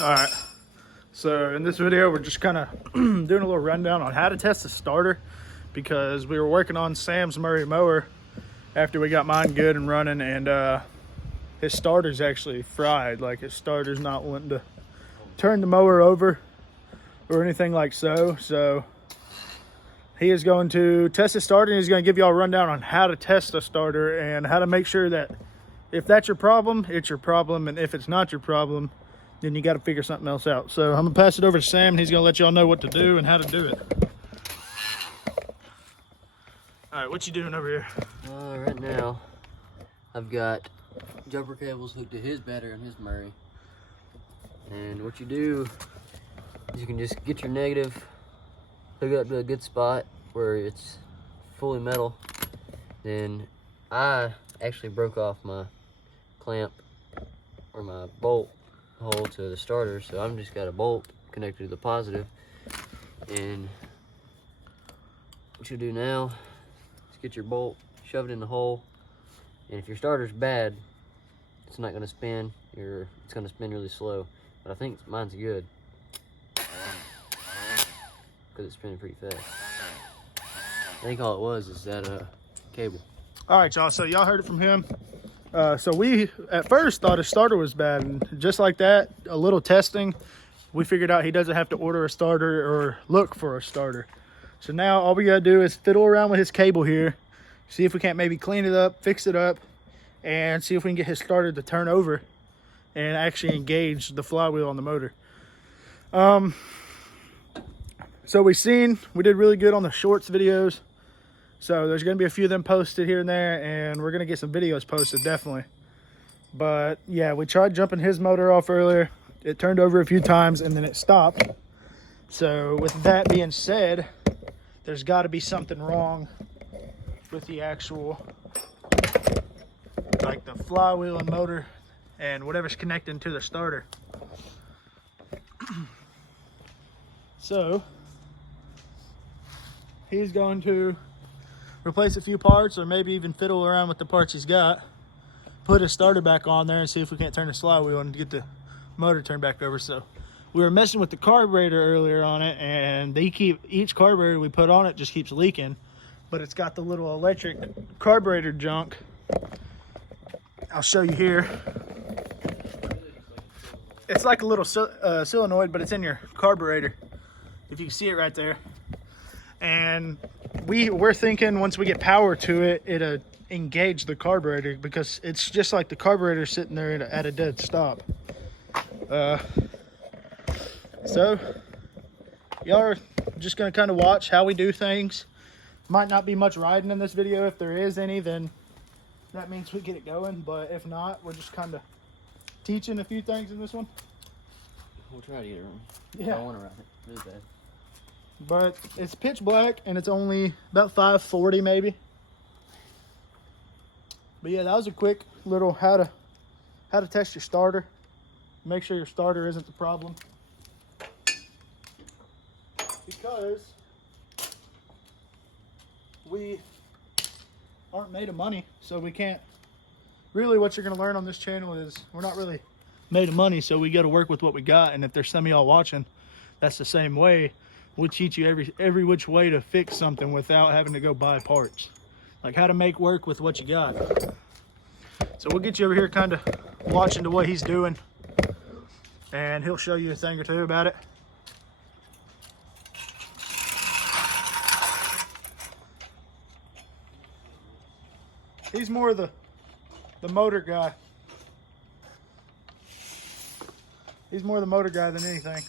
All right, so in this video we're just kind of doing a little rundown on how to test the starter, because we were working on Sam's Murray mower after we got mine good and running, and his starter's actually fried. Like, his starter's not wanting to turn the mower over or anything like so he is going to test the starter, and he's going to give y'all a rundown on how to test the starter and how to make sure that if that's your problem, it's your problem, and if it's not your problem, then you got to figure something else out. So I'm gonna pass it over to Sam, and he's gonna let y'all know what to do and how to do it. All right, what you doing over here? Right now, I've got jumper cables hooked to his battery and his Murray. And what you do is you can just get your negative, hook it up to a good spot where it's fully metal. Then I actually broke off my clamp or my bolt hole to the starter, so I'm just got a bolt connected to the positive. And what you do now is get your bolt, shove it in the hole, and if your starter's bad, it's not going to spin. It's going to spin really slow, but I think mine's good because it's spinning pretty fast. I think all it was is that cable. All right, y'all, so y'all heard it from him. So we at first thought his starter was bad, and just like that, a little testing, we figured out he doesn't have to order a starter or look for a starter. So now all we gotta do is fiddle around with his cable here, see if we can't maybe clean it up, fix it up, and see if we can get his starter to turn over and actually engage the flywheel on the motor. So we did really good on the shorts videos. So there's going to be a few of them posted here and there, and we're going to get some videos posted, definitely. But yeah, we tried jumping his motor off earlier. It turned over a few times, and then it stopped. So with that being said, there's got to be something wrong with the actual, like the flywheel and motor and whatever's connecting to the starter. So he's going to replace a few parts, or maybe even fiddle around with the parts he's got, put his starter back on there, and see if we can't turn the flywheel and get the motor turned back over. So we were messing with the carburetor earlier on it, and each carburetor we put on it just keeps leaking, but it's got the little electric carburetor junk. I'll show you here. It's like a little solenoid, but it's in your carburetor, if you can see it right there. And we're thinking once we get power to it, it'll engage the carburetor, because it's just like the carburetor sitting there at a dead stop. So y'all are just gonna kind of watch how we do things. Might not be much riding in this video. If there is any, then that means we get it going, but if not, we're just kind of teaching a few things in this one. We'll try to get it around. Yeah. I want to run it really bad. But it's pitch black, and it's only about 540 maybe. But yeah, that was a quick little how to test your starter. Make sure your starter isn't the problem, because we aren't made of money, so we can't really. What you're going to learn on this channel is we're not really made of money, so we got to work with what we got. And if there's some of y'all watching that's the same way, we'll teach you every which way to fix something without having to go buy parts, like how to make work with what you got. So we'll get you over here kind of watching to what he's doing, and he'll show you a thing or two about it. He's more the motor guy. He's more the motor guy than anything.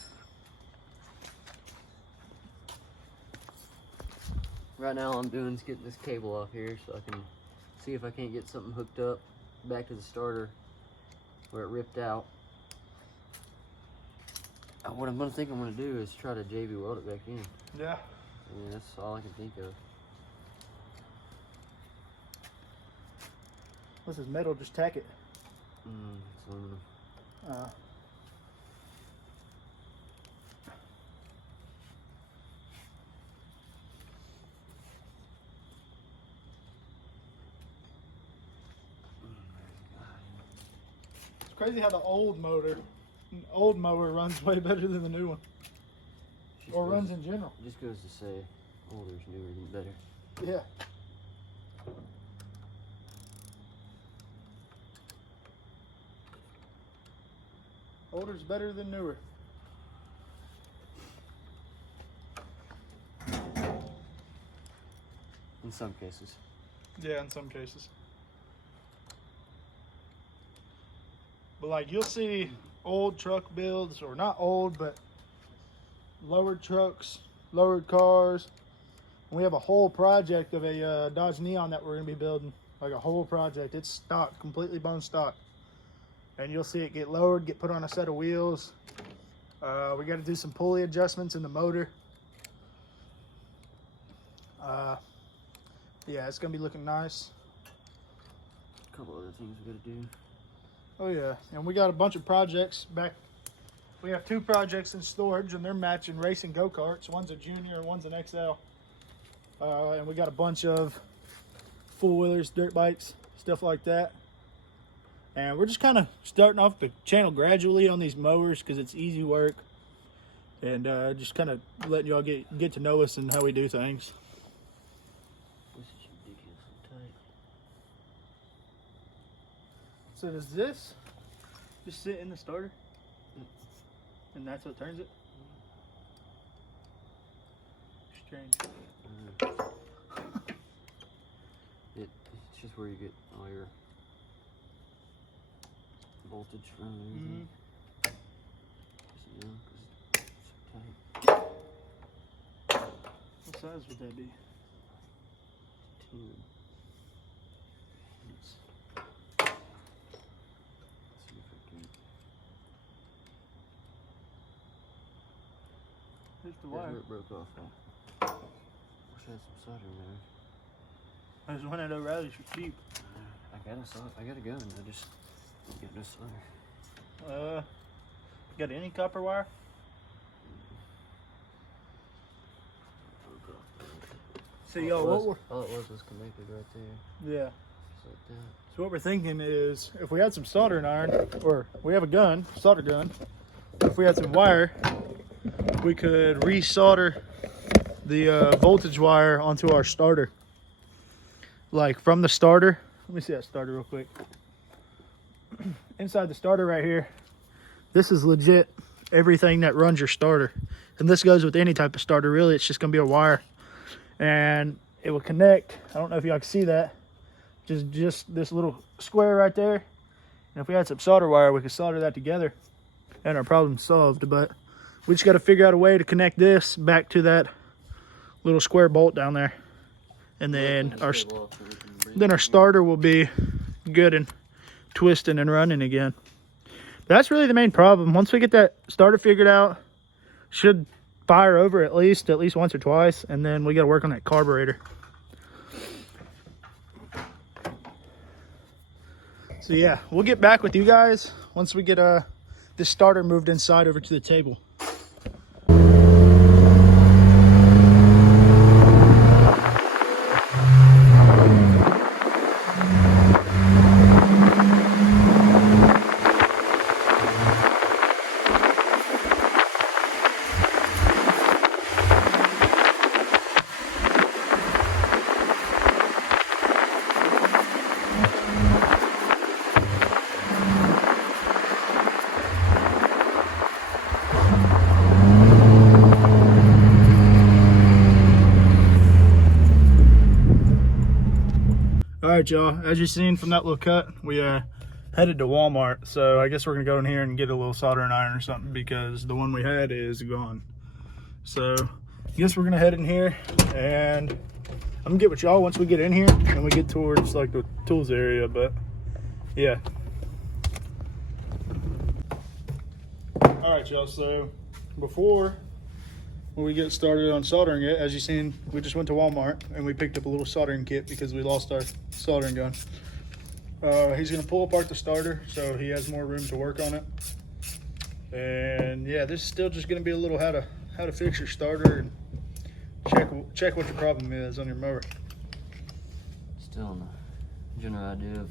Right now all I'm doing is getting this cable off here so I can see if I can't get something hooked up back to the starter where it ripped out. What I'm gonna do is try to JB weld it back in. Yeah. That's all I can think of. This is metal, just tack it. It's aluminum. It's crazy how the old motor old mower runs way better than the new one, or runs in general. Just goes to say, older's newer than better. Yeah. Older's better than newer. In some cases. Yeah, in some cases. But like you'll see old truck builds, or not old, but lowered trucks, lowered cars. And we have a whole project of a Dodge Neon that we're gonna be building. Like a whole project. It's stock, completely bone stock. And you'll see it get lowered, get put on a set of wheels. We got to do some pulley adjustments in the motor. Yeah, it's gonna be looking nice. A couple other things we gotta do. Oh yeah, and we got a bunch of projects back. We have 2 projects in storage, and they're matching racing go-karts. One's a junior and one's an XL. And we got a bunch of four-wheelers, dirt bikes, stuff like that. And we're just kind of starting off the channel gradually on these mowers because it's easy work. And just kind of letting y'all get to know us and how we do things. This is ridiculously tight. So does this just sit in the starter? And that's what turns it? Strange. It's just where you get all your voltage from and everything. You know, 'cause it's so tight. What size would that be? 2. Let's see if I can. Here's the Here's wire. where it broke off. Wish I had some solder in there. I just went at O'Reilly's for cheap. I got a gun. I just got no solder. Got any copper wire? So yo, all it was connected right there. yeah. Just like that. So what we're thinking is, if we had some soldering iron, or we have a gun, solder gun. If we had some wire, we could re-solder the voltage wire onto our starter. Like from the starter. Let me see that starter real quick. Inside the starter right here, this is legit everything that runs your starter. And this goes with any type of starter, really. It's just gonna be a wire. And it will connect. I don't know if y'all can see that. Just this little square right there. And if we had some solder wire, we could solder that together and our problem's solved. But we just got to figure out a way to connect this back to that little square bolt down there. And then our starter will be good and twisting and running again. That's really the main problem. Once we get that starter figured out, should fire over at least once or twice, and then we got to work on that carburetor. So yeah, we'll get back with you guys once we get this starter moved inside over to the table. All right, y'all, as you've seen from that little cut, we headed to Walmart. So I guess we're gonna go in here and get a little soldering iron or something because the one we had is gone. So I guess we're gonna head in here and I'm gonna get with y'all once we get in here and we get towards like the tools area. But yeah. All right, y'all, so when we get started on soldering it, as you've seen, we just went to Walmart and we picked up a little soldering kit because we lost our soldering gun. He's gonna pull apart the starter so he has more room to work on it. And yeah, this is still just gonna be a little how to fix your starter and check what your problem is on your mower. Still on the general idea of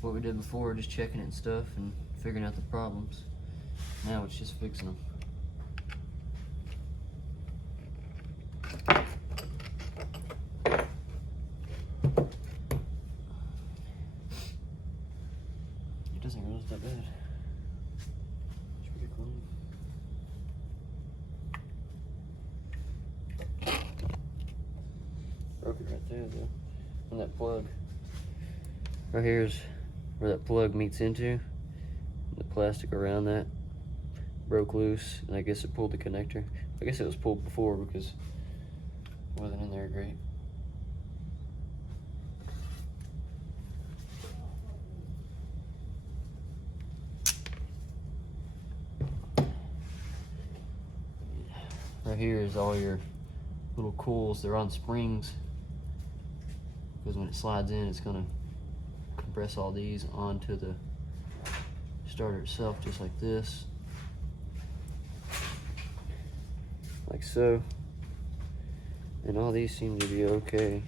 what we did before, just checking it and stuff and figuring out the problems. Now it's just fixing them. It doesn't run that bad. It's pretty clean. Broke it right there though. On that plug. Right here's where that plug meets into. The plastic around that broke loose, and I guess it pulled the connector. I guess it was pulled before because it wasn't in there great. Right here is all your little coils. They're on springs because when it slides in, it's gonna compress all these onto the starter itself, just like this, like so. And all these seem to be okay.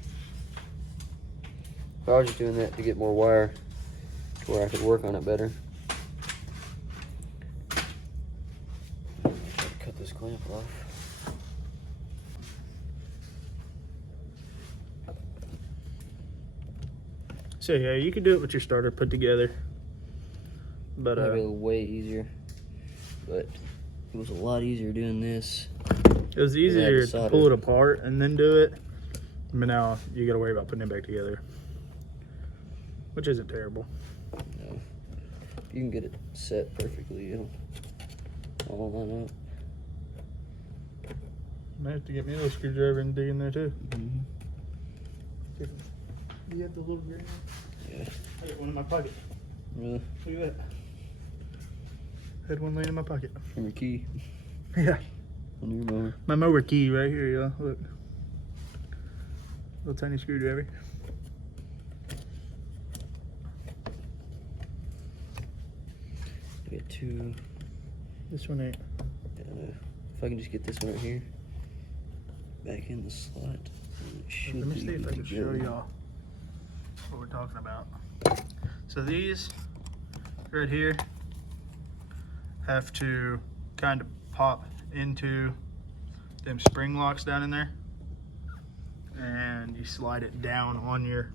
If I was just doing that to get more wire to where I could work on it better. I'll try to cut this clamp off. So yeah, you can do it with your starter put together. But That'd be way easier. But it was a lot easier doing this. it was easier to pull it apart and then do it. But now you gotta worry about putting it back together, which isn't terrible. No. If you can get it set perfectly, it'll all line up. Might have to get me a little screwdriver and dig in there too. Mm-hmm. Do you have the little green one? Yeah. I got one in my pocket. Really? Look at that. I had one laying in my pocket. And your key Yeah. on your mower. My mower key right here, y'all. Look. Little tiny screwdriver. I got two. This one ain't. If I can just get this one right here back in the slot, it should Let me be see if I can good. show y'all what we're talking about. So these right here have to kind of pop into them spring locks down in there, and you slide it down on your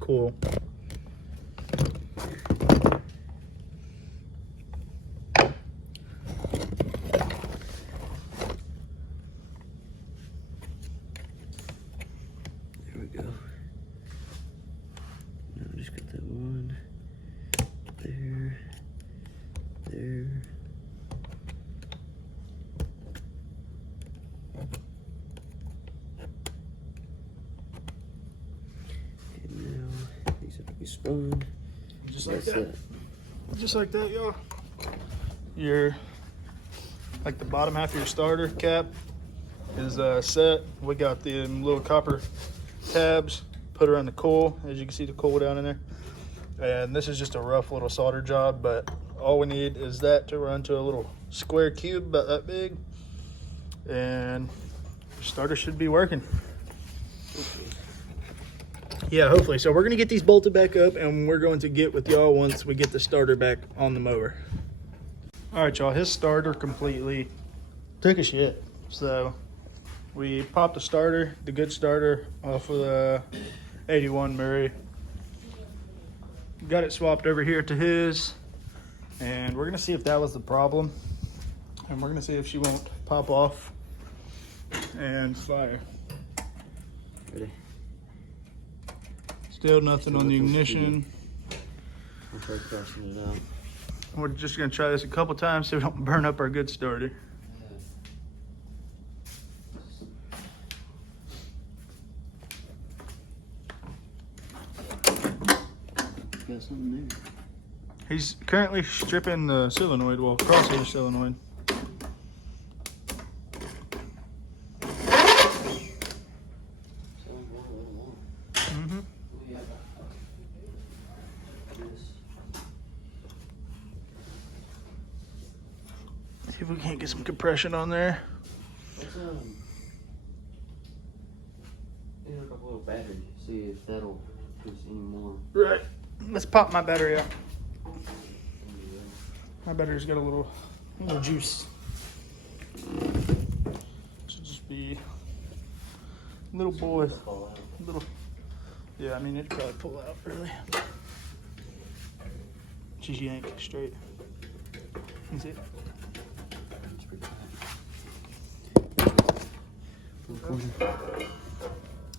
coil. There we go. Now just got that one there, there. And now these have to be spun. Just like That's that. it. Just like that, y'all. Your, like the bottom half of your starter cap is set. We got the little copper tabs put around the coil. As you can see, the coil down in there. And this is just a rough little solder job, but all we need is that to run to a little square cube about that big, and your starter should be working. Yeah, hopefully. So we're gonna get these bolted back up, and we're going to get with y'all once we get the starter back on the mower. All right, y'all, his starter completely took a shit. So we popped the starter, the good starter, off of the 81 Murray. Got it swapped over here to his, and we're gonna see if that was the problem. And we're gonna see if she won't pop off and fire. Ready? Still nothing on the ignition. I'll try crossing it out. We're just gonna try this a couple times so we don't burn up our good starter. Got something there. He's currently stripping the solenoid, well, crosshair solenoid. Mm-hmm. See if we can't get some compression on there. Let's look up a little battery, see if that'll push any more. Right. Let's pop my battery out. My battery's got a little A little juice. Should just be little boys. Little. Yeah, I mean it'd probably pull out really. Just yank straight. You see it?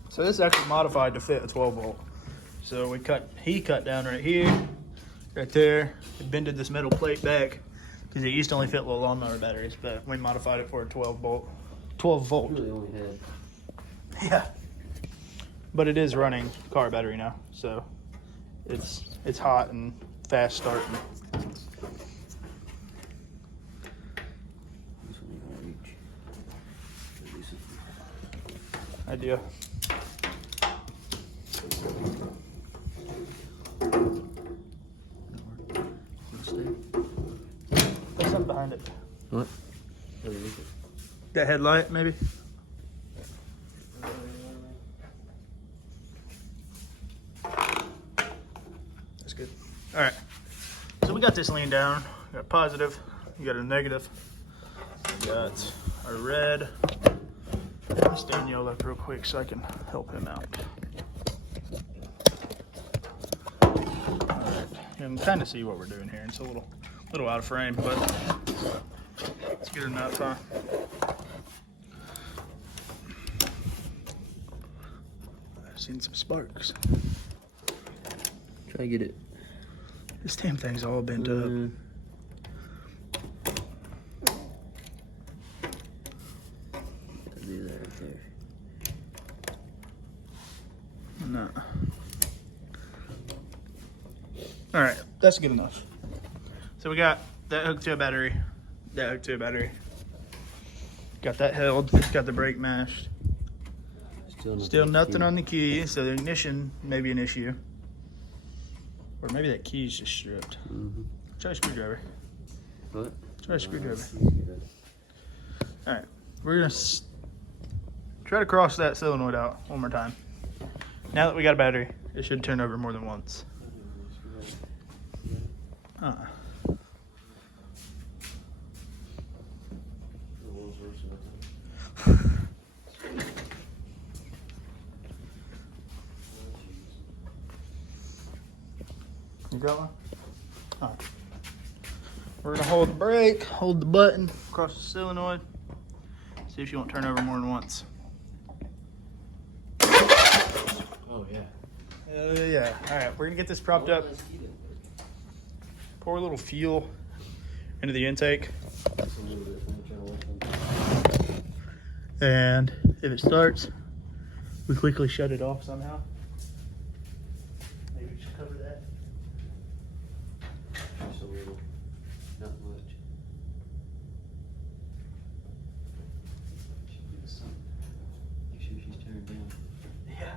So this is actually modified to fit a 12 volt. So he cut down right here, right there, and bended this metal plate back because it used to only fit little lawnmower batteries, but we modified it for a 12 volt. 12 volt. Really only had. Yeah. But it is running car battery now, so it's hot and fast starting. This one you want to reach. Idea. There's something behind it. What? That headlight, maybe? That's good. All right. So we got this lean down. We got a positive. We got a negative. We got a red. Let's Danielle up real quick so I can help him out. All right. You can kind of see what we're doing here. It's a little out of frame, but it's good enough, huh? I've seen some sparks. Try to get it. This damn thing's all bent up. Do that right there. No. All right, that's good enough. So we got that hooked to a battery, that hooked to a battery. Got that held, got the brake mashed. Still nothing on the key, so the ignition may be an issue. Or maybe that key's just stripped. Try a screwdriver. What? Try a screwdriver. All right, we're gonna try to cross that solenoid out one more time. Now that we got a battery, it should turn over more than once. You got one? All right. We're gonna hold the brake, hold the button across the solenoid, see if she won't turn over more than once. Oh yeah. Yeah. All right, we're gonna get this propped up. Pour a little fuel into the intake. And if it starts, we quickly shut it off somehow. Maybe just cover that. Just a little, not much. Should be the sun. Make sure she's turned down. Yeah.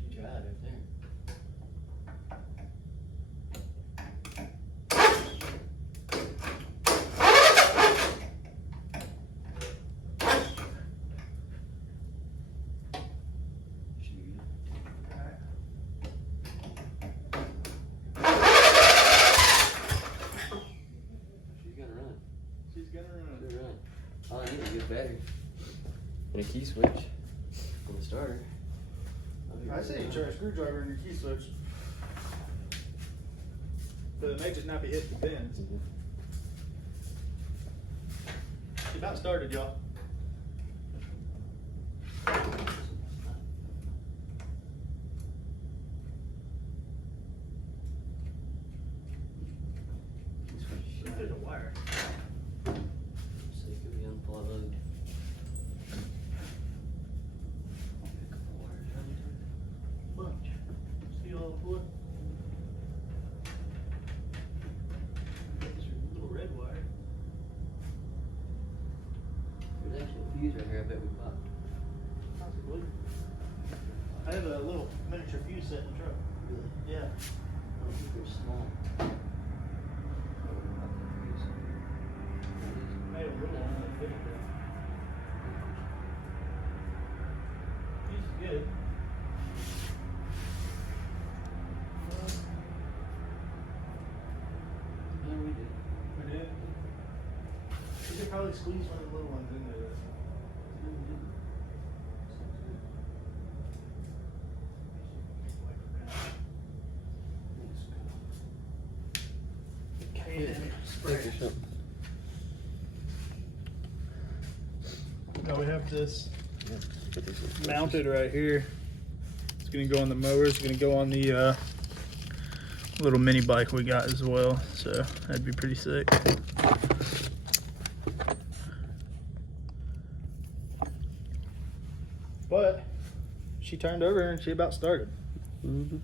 She tried right there. All I need is a good battery and a key switch on the starter. I say you try a screwdriver in your key switch. But it may just not be hitting the pins. She about started, y'all. There's a wire. So it could be unplugged. Bunch. See all the wood? There's a little red wire. There's actually a fuse right here. I bet we popped. Possibly. I have a little miniature fuse set in the truck. Really? Yeah. I don't think they're small. I have a little one that fitted there. Fuse is good. probably squeeze one of the little ones in there. Now we have this mounted right here. It's gonna go on the mower. It's gonna go on the little mini bike we got as well. So that'd be pretty sick. But she turned over and she about started. Mm-hmm.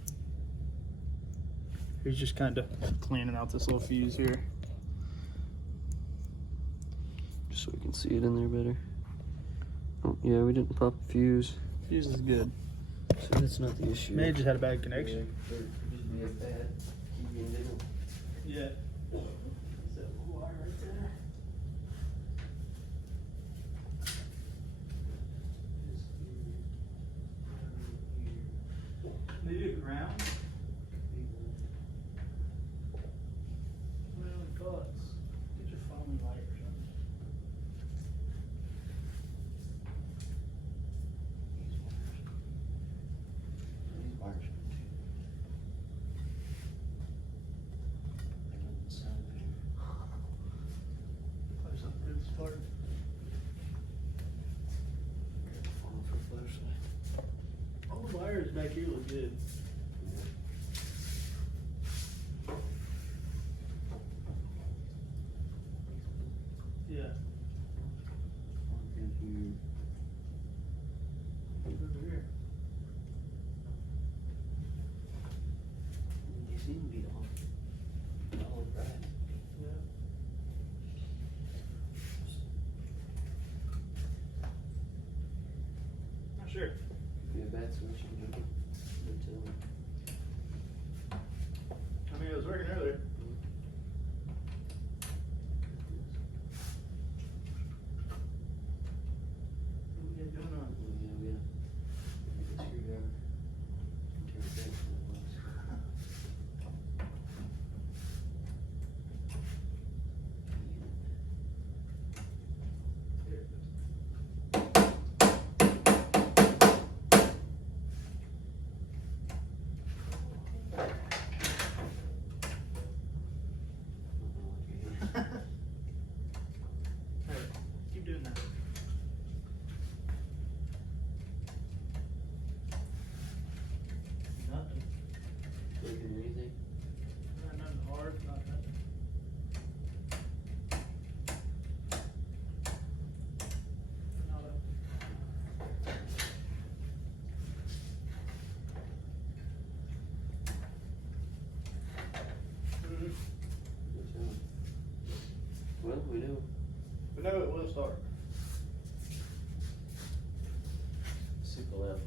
He's just kind of cleaning out this little fuse here. Just so we can see it in there better. Oh, yeah, we didn't pop a fuse. Fuse is good. So that's not the issue. May have just had a bad connection. Yeah. Maybe a ground? What are your thoughts? Get your phone light or something. These wires are too. Play something for this part. All the wires back here look good. Yeah. Over here. You seem to be all right. Yeah. Not sure. Be a bad switch and jump until I mean, it was working earlier. What we got going on? Alright, keep doing that. Nothing. Clicking or anything? Not nothing hard, not nothing. Not a- Mhm. Well, we know. But no, it will start. Super loud.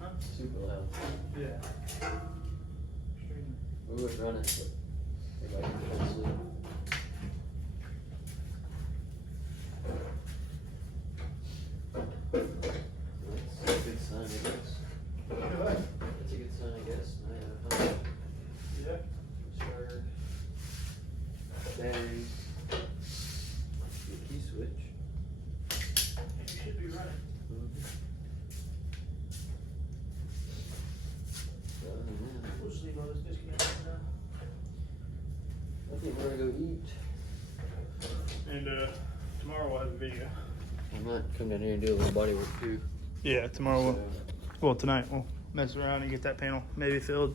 Huh? Super loud. Yeah. Extremely. We would run it, but they might be falling asleep. That's a good sign, I guess. That's a good sign, I guess. Yeah. Starter, batteries, the key switch. You should be running. Other than that, We'll just leave all this disconnected now. I think we're gonna go eat. And tomorrow we'll have a video. I might come down here and do a little body work too. Yeah, tomorrow we'll, So, well, tonight we'll mess around and get that panel maybe filled.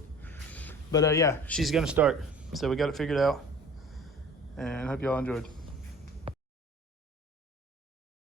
But yeah, she's gonna start. So we got it figured out. And hope y'all enjoyed.